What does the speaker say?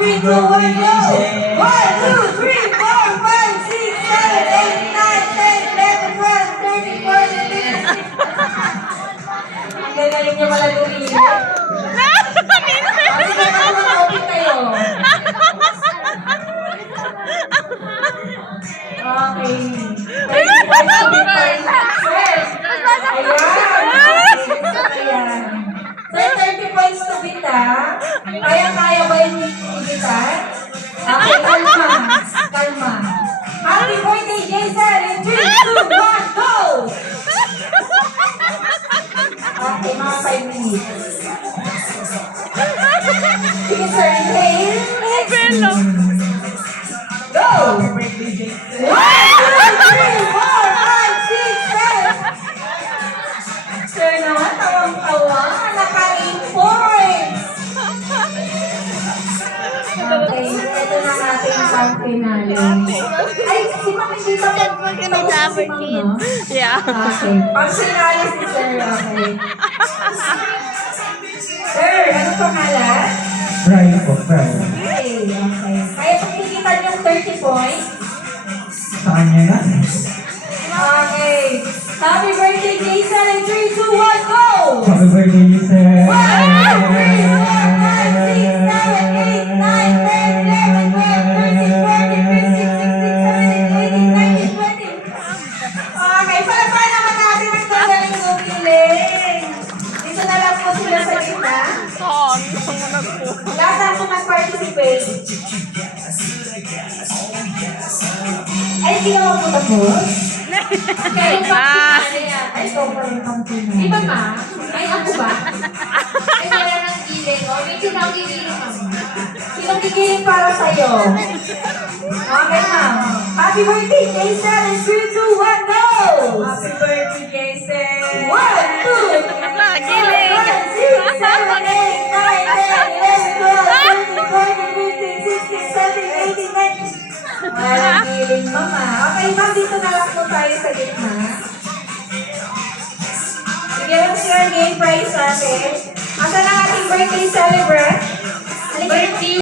3, 2, 1, go! 1, 2, 3, 4, 5, 6, 7, 8, 9, 10, 11, 12, 13, 14, 15. Ang gagaling niya pala dumili. Kasi nakakapag-open kayo. Okay. Ayan. Sir, 30 points to beat, ha? Kaya-kaya ba yung ibitan? Okay, kalma. Happy birthday, Jason! In 3, 2, 1, go! Okay, mga 5 minutes. Sige, sir, inhale. Go! 1, 2, 3, 4, 5, 6, 7. Sir naman, tawang-tawa. Naka-8 points. Okay, ito na natin ang finale. Ay, si Ma'am, hindi pa po. Yeah. Okay, pang-finale si Sir. Okay. Sir, ano pangalan? Brian po, Brian. Okay. Kaya kung kikitan yung 30 points. Sa kanya na. Okay. Happy birthday, Jason! In 3, 2, 1, go! Happy birthday, sir. 1, 2, 3, 4, 5, 6, 7, 8, 9, 10, 11, 12, 13, 14, 15, 16, 17, 18, 19, 20. Okay, pala naman natin ang gagaling gumiling. Dito na lang po sila sa gitna. Lahat po mag-participate. Ay, hindi naman po tapos. Okay, ay, ito pa rin ang pinag. Di ba, ma? Ay, ako ba? Ay, wala nang giling. O, may sinang giling, mama. Sinong gigiling para sa'yo? Okay, ma'am. Happy birthday, Jason! In 3, 2, 1, go! Happy birthday, Jason! 1, 2, 3, 4, 5, 6, 7, 8, 9, 10, 11, 12, 13, 14, 15, 16, 17, 18, 19. Walang giling, mama. Okay, ma'am, dito na lang po tayo sa gitna. Sige, let's share game prize natin. Asa na ating birthday celebrant? Birthday